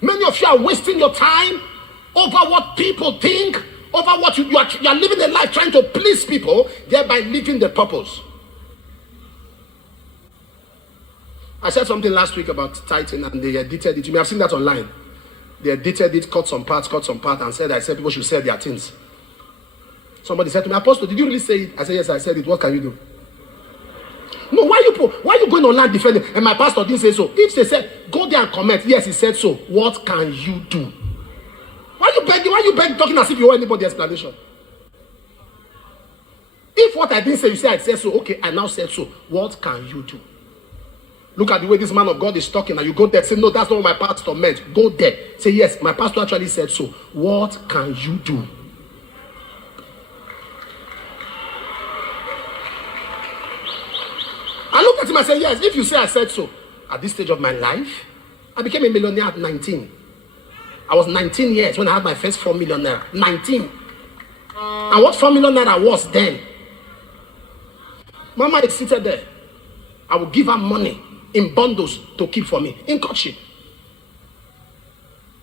Many of you are wasting your time over what people think, over what you are living a life trying to please people, thereby leaving the purpose. I said something last week about tithing and they edited it. You may have seen that online. They edited it, cut some parts, and said, I said people should sell their things. Somebody said to me, Apostle, did you really say it? I said, yes, I said it. What can you do? No, why you going online defending? And my pastor didn't say so. If they said, go there and comment, yes, he said so. What can you do? Why you begging, talking as if you want anybody explanation? If what I didn't say, you say I said so, okay, I now said so. What can you do? Look at the way this man of God is talking, and you go there, say, no, that's not what my pastor meant. Go there. Say, yes, my pastor actually said so. What can you do? I looked at him and said, yes, if you say I said so, at this stage of my life, I became a millionaire at 19. I was 19 years when I had my first 4 million naira. 19. And what 4 million naira was then? Mama is seated there. I will give her money in bundles to keep for me in courtship.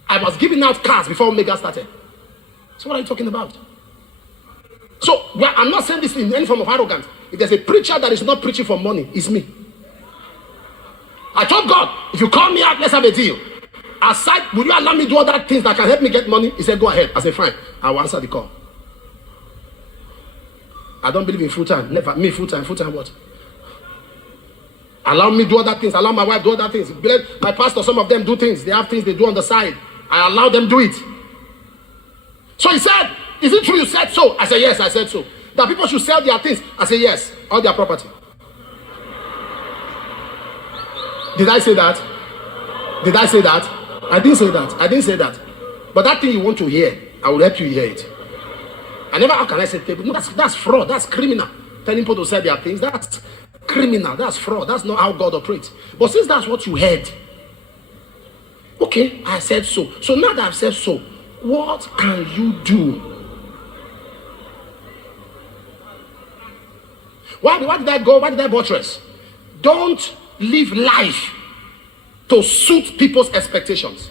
I was giving out cars before Omega started. So what are you talking about? So I'm not saying this in any form of arrogance. If there's a preacher that is not preaching for money, it's me. I told God, if you call me out, let's have a deal. Aside, will you allow me to do other things that can help me get money? He said, go ahead. I said, fine. I will answer the call. I don't believe in full time. Never. Me full time. Full time what? Allow me to do other things. Allow my wife to do other things. My pastor, some of them do things. They have things they do on the side. I allow them do it. So he said, is it true you said so? I said, yes, I said so. That people should sell their things. I said, yes, all their property. Did I say that? Did I say that? I didn't say that. I didn't say that. But that thing you want to hear, I will help you hear it. I never, how can I say, no, that's fraud. That's criminal. Telling people to sell their things, that's criminal. That's fraud. That's not how God operates. But since that's what you heard, okay, I said so. So now that I've said so, what can you do? Why did I go? Why did I buttress? Don't live life to suit people's expectations.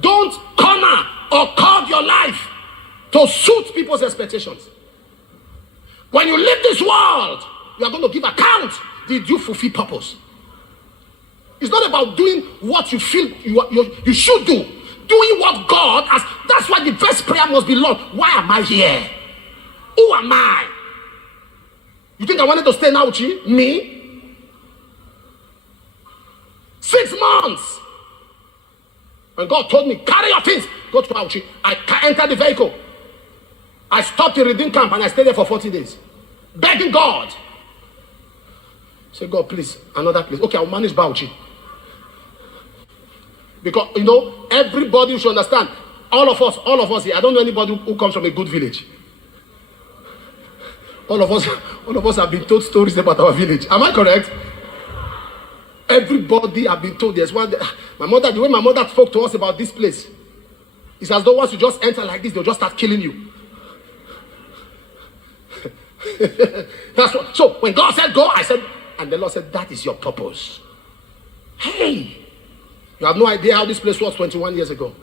Don't corner or curve your life to suit people's expectations. When you leave this world, you are going to give account. Did you fulfill purpose? It's not about doing what you feel you should do. Doing what God has. That's why the first prayer must be, Lord, why am I here? Who am I? You think I wanted to stay now with you? Me? 6 months. When God told me, carry your things, go to Auchi. I entered the vehicle. I stopped in Redeem Camp and I stayed there for 40 days. Begging God. Say, God, please, another place. Okay, I'll manage Bauchi. Because, you know, everybody should understand. All of us here, I don't know anybody who comes from a good village. All of us have been told stories about our village. Am I correct? Everybody have been told. There's one. The way my mother spoke to us about this place, it's as though once you just enter like this, they'll just start killing you. That's what. So when God said go, I said, and the Lord said, that is your purpose. Hey, you have no idea how this place was 21 years ago.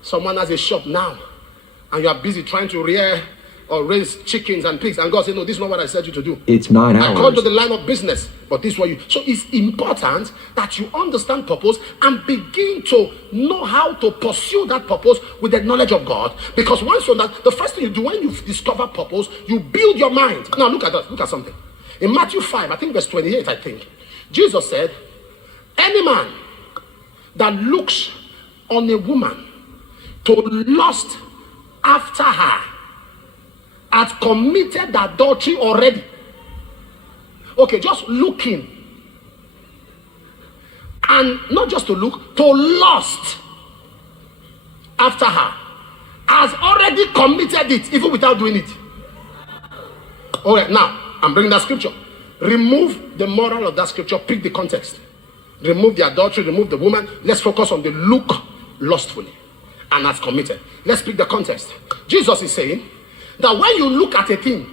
Someone has a shop now, and you are busy trying to rear or raise chickens and pigs, and God said, no, this is not what I said you to do. It's 9 hours. I called to the line of business, but this is what you. So it's important that you understand purpose and begin to know how to pursue that purpose with the knowledge of God. Because once you're that, the first thing you do when you discover purpose, you build your mind. Now look at that. Look at something. In Matthew 5, I think verse 28, I think, Jesus said, any man that looks on a woman to lust after her has committed adultery already. Okay, just looking. And not just to look, to lust after her has already committed it, even without doing it. Okay, now I'm bringing that scripture. Remove the moral of that scripture, pick the context. Remove the adultery, remove the woman. Let's focus on the look lustfully and has committed. Let's pick the context. Jesus is saying that when you look at a thing,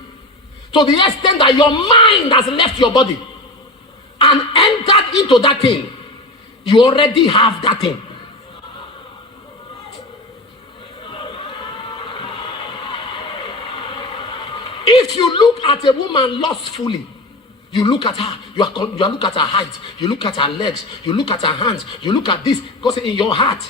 to the extent that your mind has left your body and entered into that thing, You already have that thing. If you look at a woman lustfully, you look at her, you look at her height, you look at her legs, you look at her hands, you look at this, because in your heart,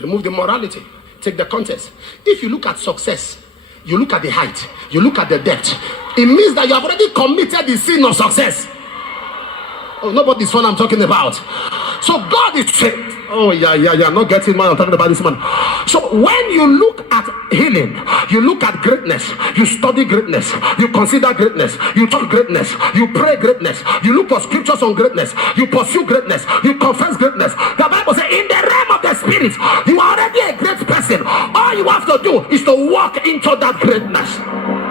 remove the morality, take the context. If you look at success, you look at the height, you look at the depth, it means that you have already committed the sin of success. Oh, nobody's what I'm talking about. So God is saying, oh yeah, not getting man, I'm talking about this man. So when you look at healing, you look at greatness, you study greatness, you consider greatness, you talk greatness, you pray greatness, you look for scriptures on greatness, you pursue greatness, you confess greatness. The Bible says in the realm of the spirit, you are already a great person. All you have to do is to walk into that greatness.